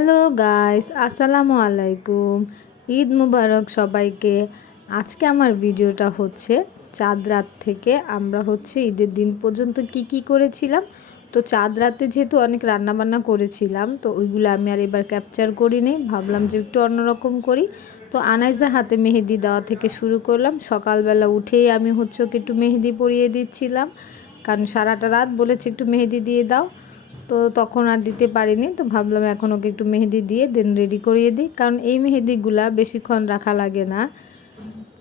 Hello guys আসসালামু আলাইকুম ঈদ মুবারক সবাইকে। আজকে আমার ভিডিওটা হচ্ছে চাঁদ রাত থেকে। আমরা হচ্ছে ঈদের দিন পর্যন্ত কি কি করেছিলাম? তো চাঁদ রাতে যেহেতু অনেক রান্নাবান্না করেছিলাম, তো ওইগুলো আমি আর এবার ক্যাপচার করিনি। ভাবলাম যে একটু অন্যরকম করি। তো আনাইজার হাতে মেহেদি দেওয়া থেকে শুরু করলাম। সকালবেলা উঠেই আমি হচ্ছে ওকে একটু মেহেদি পরিয়ে দিচ্ছিলাম। কারণ সারাটা রাত বলেছে একটু মেহেদি দিয়ে দাও। তো তখন আর দিতে পারিনি, তো ভাবলাম এখন ওকে একটু মেহেদি দিয়ে দেন রেডি করিয়ে দিই। কারণ এই মেহেদিগুলা বেশিক্ষণ রাখা লাগে না।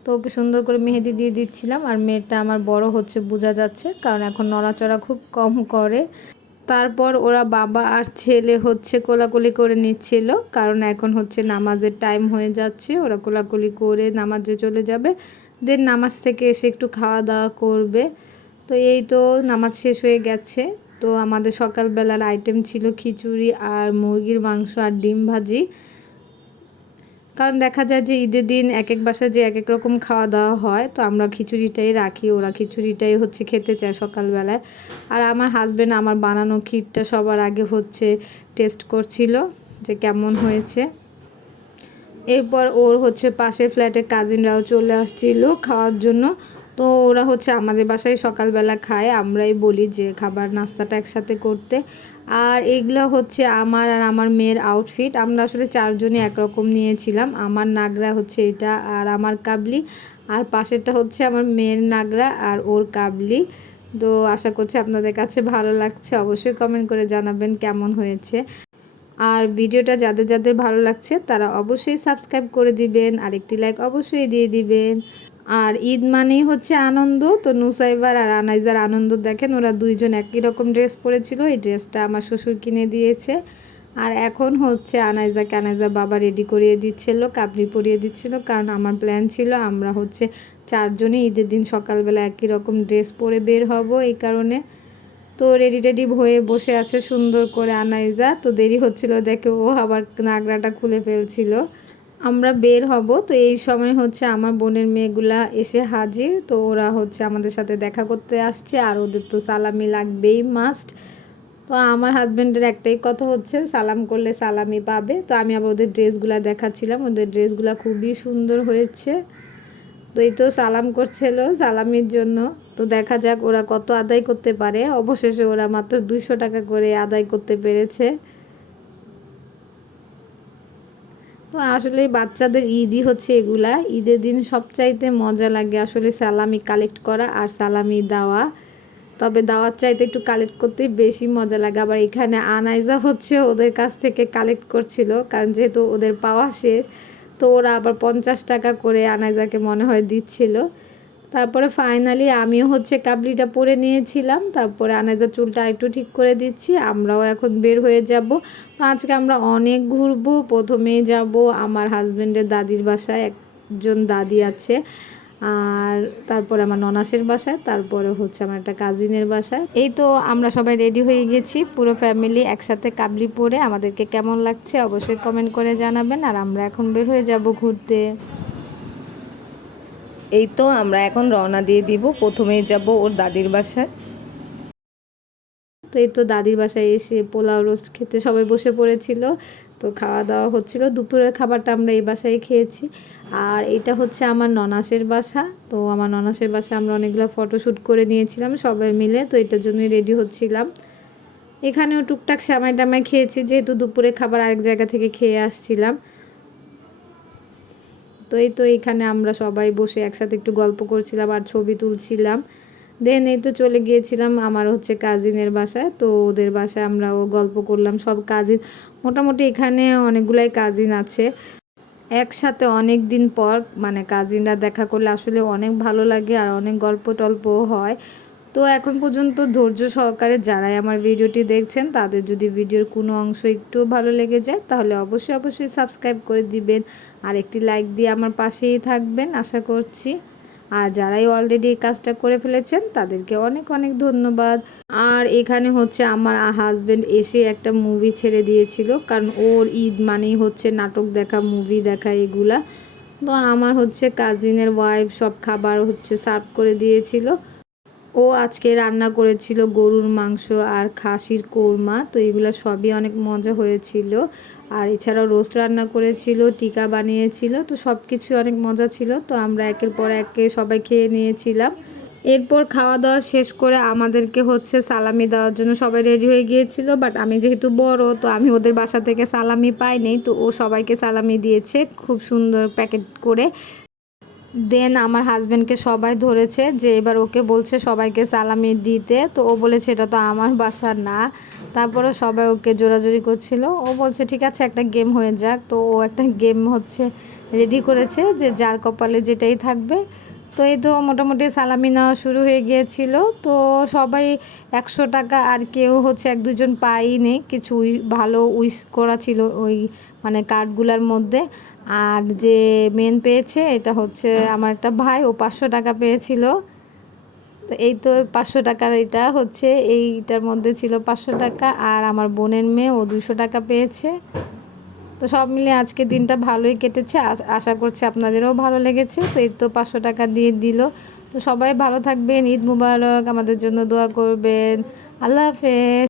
তো ওকে সুন্দর করে মেহেদি দিয়ে দিচ্ছিলাম আর মেয়েটা আমার বড় হচ্ছে বোঝা যাচ্ছে, কারণ এখন নড়াচড়া খুব কম করে। তারপর ওরা বাবা আর ছেলে হচ্ছে কোলাকুলি করে নিচ্ছিল, কারণ এখন হচ্ছে নামাজের টাইম হয়ে যাচ্ছে, ওরা কোলাকুলি করে নামাজে চলে যাবে। দেন নামাজ থেকে এসে একটু খাওয়া দাওয়া করবে। তো এই তো নামাজ শেষ হয়ে গেছে। তো আমাদের সকালবেলার আইটেম ছিল খিচুড়ি আর মুরগির মাংস আর ডিম ভাজি। কারণ দেখা যায় যে ঈদের দিন এক এক বাসায় যে এক এক রকম খাওয়া দাওয়া হয়, তো আমরা খিচুড়িটাই রাখি, ওরা খিচুড়িটাই হচ্ছে খেতে চায় সকালবেলায়। আর আমার হাজব্যান্ড আমার বানানো ক্ষীরটা সবার আগে হচ্ছে টেস্ট করছিল যে কেমন হয়েছে। এরপর ওর হচ্ছে পাশের ফ্ল্যাটে কাজিনরাও চলে আসছিল খাওয়ার জন্য। তো ওরা হচ্ছে আমাদের বাসায় সকালবেলা খায়, আমরাই বলি যে খাবার নাস্তাটা একসাথে করতে। আর এগুলো হচ্ছে আমার আর আমার মেয়ের আউটফিট আমরা আসলে চারজনই একরকম নিয়েছিলাম। আমার নাগরা হচ্ছে এটা আর আমার কাবলি। আর পাশেরটা হচ্ছে আমার মেয়ের নাগরা আর ওর কাবলি। তো আশা করছি আপনাদের কাছে ভালো লাগছে। অবশ্যই কমেন্ট করে জানাবেন কেমন হয়েছে। আর ভিডিওটা যাদের যাদের ভালো লাগছে, তারা অবশ্যই সাবস্ক্রাইব করে দিবেন। আর একটি লাইক অবশ্যই দিয়ে দিবেন। আর ঈদ মানেই হচ্ছে আনন্দ। তো নুসাইবার আর আনাইজার আনন্দ দেখেন, ওরা দুইজন একই রকম ড্রেস পরেছিল, এই ড্রেসটা আমার শ্বশুর কিনে দিয়েছে। আর এখন হচ্ছে আনাইজা আনাইজা বাবা রেডি করিয়ে দিচ্ছিল, কাপড়ি পরিয়ে দিচ্ছিল, কারণ আমার প্ল্যান ছিল আমরা হচ্ছে চারজনে ঈদের দিন সকালবেলা একই রকম ড্রেস পরে বের হব এই কারণে। তো রেডি টেডি হয়ে বসে আছে সুন্দর করে আনাইজা। তো দেরি হচ্ছিল দেখে ও আবার নাগরাটা খুলে ফেলছিল। আমরা বের হব। তো এই সময় হচ্ছে আমার বোনের মেয়েগুলা এসে হাজির। তো ওরা হচ্ছে আমাদের সাথে দেখা করতে আসছে। আর ওদের তো সালামি লাগবেই মাস্ট তো আমার হাজব্যান্ডের একটাই কথা হচ্ছে, সালাম করলে সালামি পাবে। তো আমি আবার ওদের ড্রেসগুলো দেখাচ্ছিলাম। ওদের ড্রেসগুলো খুবই সুন্দর হয়েছে। তো এই তো সালাম করছিল সালামির জন্য। তো দেখা যাক ওরা কত আদায় করতে পারে। অবশেষে ওরা মাত্র দুশো টাকা করে আদায় করতে পেরেছে। তো আসলে বাচ্চাদের ঈদই হচ্ছে এগুলা। ঈদের দিন সবচাইতে মজা লাগে আসলে সালামি কালেক্ট করা আর সালামি দেওয়া। তবে দাওয়ার চাইতে একটু কালেক্ট করতে বেশি মজা লাগে। আবার এখানে আনাইজা হচ্ছে ওদের কাছ থেকে কালেক্ট করছিল, কারণ যেহেতু ওদের পাওয়া শেষ, তো ওরা আবার পঞ্চাশ টাকা করে আনাইজাকে মনে হয় দিচ্ছিল। তারপরে ফাইনালি আমিও হচ্ছে কাবলিটা পরে নিয়েছিলাম। তারপরে আনাজা চুলটা একটু ঠিক করে দিচ্ছি, আমরাও এখন বের হয়ে যাব। তো আজকে আমরা অনেক ঘুরবো, প্রথমেই যাব আমার হাজব্যান্ডের দাদির বাসায়, একজন দাদি আছে। আর তারপরে আমার ননাসের বাসায়, তারপরে হচ্ছে আমার একটা কাজিনের বাসায়। এই তো আমরা সবাই রেডি হয়ে গেছি, পুরো ফ্যামিলি একসাথে কাবলি পরে। আমাদেরকে কেমন লাগছে অবশ্যই কমেন্ট করে জানাবেন। আর আমরা এখন বের হয়ে যাব ঘুরতে। এই তো আমরা এখন রওনা দিয়ে দিব। প্রথমেই যাব ওর দাদির বাসায়। তো এই তো দাদির বাসায় এসে পোলাও রোস্ট খেতে সবাই বসে পড়েছিল। তো খাওয়া দাওয়া হচ্ছিল। দুপুরের খাবারটা আমরা এই বাসায় খেয়েছি। আর এটা হচ্ছে আমার ননাসের বাসা। তো আমার ননাসের বাসায় আমরা অনেকগুলো ফটোশ্যুট করে নিয়েছিলাম সবাই মিলে। তো এটার জন্যই রেডি হচ্ছিলাম। এখানেও টুকটাক সামাই টামাই খেয়েছি। যেহেতু দুপুরে খাবার আরেক জায়গা থেকে খেয়ে আসছিলাম। তো এই তো এখানে আমরা সবাই বসে একসাথে একটু গল্প করছিলাম আর ছবি তুলছিলাম। দেন এই তো চলে গিয়েছিলাম আমার হচ্ছে কাজিনের বাসায়। তো ওদের বাসায় আমরাও গল্প করলাম, সব কাজিন মোটামুটি এখানে অনেকগুলাই কাজিন আছে। একসাথে অনেক দিন পর মানে কাজিনরা দেখা করলে আসলে অনেক ভালো লাগে আর অনেক গল্প টল্পও হয়। তো এখন পর্যন্ত ধৈর্য সহকারে যারাই আমার ভিডিওটি দেখছেন, তাদের যদি ভিডিওর কোনো অংশ একটু ভালো লেগে যায়, তাহলে অবশ্যই অবশ্যই সাবস্ক্রাইব করে দিবেন। আর একটি লাইক দিয়ে আমার পাশেই থাকবেন, আশা করছি। আর যারাই অলরেডি এই কাজটা করে ফেলেছেন, তাদেরকে অনেক অনেক ধন্যবাদ। আর এখানে হচ্ছে আমার হাজব্যান্ড এসে একটা মুভি ছেড়ে দিয়েছিল, কারণ ওর ঈদ মানেই হচ্ছে নাটক দেখা মুভি দেখা এগুলা। তো আমার হচ্ছে কাজিনের ওয়াইফ সব খাবার হচ্ছে সার্ভ করে দিয়েছিল। ও আজকে রান্না করেছিল গরুর মাংস আর খাসির কোরমা, তো এগুলো সবই অনেক মজা হয়েছিল। আর এছাড়াও রোস্ট রান্না করেছিল, টিকা বানিয়েছিল, তো সব কিছু অনেক মজা ছিল, তো আমরা একের পর একে সবাই খেয়ে নিয়েছিলাম। এরপর খাওয়া দাওয়া শেষ করে আমাদেরকে হচ্ছে সালামি দেওয়ার জন্য সবাই রেডি হয়ে গিয়েছিল, বাট আমি যেহেতু বড়, তো আমি ওদের বাসা থেকে সালামি পাইনি, তো ও সবাইকে সালামি দিয়েছে খুব সুন্দর প্যাকেট করে। দেন আমার হাজব্যান্ডকে সবাই ধরেছে যে এবার ওকে বলছে সবাইকে সালামি দিতে। তো ও বলেছে, এটা তো আমার বাসা না। তারপরে সবাই ওকে জোরাজোরি করছিল। ও বলছে, ঠিক আছে, একটা গেম হয়ে যাক। তো ও একটা গেম হচ্ছে রেডি করেছে যে যার কপালে যেটাই থাকবে। তো এই তো মোটামুটি সালামি নেওয়া শুরু হয়ে গিয়েছিল। তো সবাই একশো টাকা আর কেউ হচ্ছে এক দুজন পাইনি কিছু ভালো উইস করা ছিল ওই মানে কার্ডগুলোর মধ্যে। আর যে মেন পেয়েছে, এটা হচ্ছে আমার একটা ভাই, ও পাঁচশো টাকা পেয়েছিল। তো এই তো পাঁচশো টাকার এটা হচ্ছে, এইটার মধ্যে ছিল পাঁচশো টাকা আর আমার বোনের মেয়ে, ও দুশো টাকা পেয়েছে। তো সব মিলে আজকে দিনটা ভালোই কেটেছে। আশা করছি আপনাদেরও ভালো লেগেছে। তো এই তো পাঁচশো টাকা দিয়ে দিল। তো সবাই ভালো থাকবেন, ঈদ মুবারক, আমাদের জন্য দোয়া করবেন। আল্লাহ হাফেজ।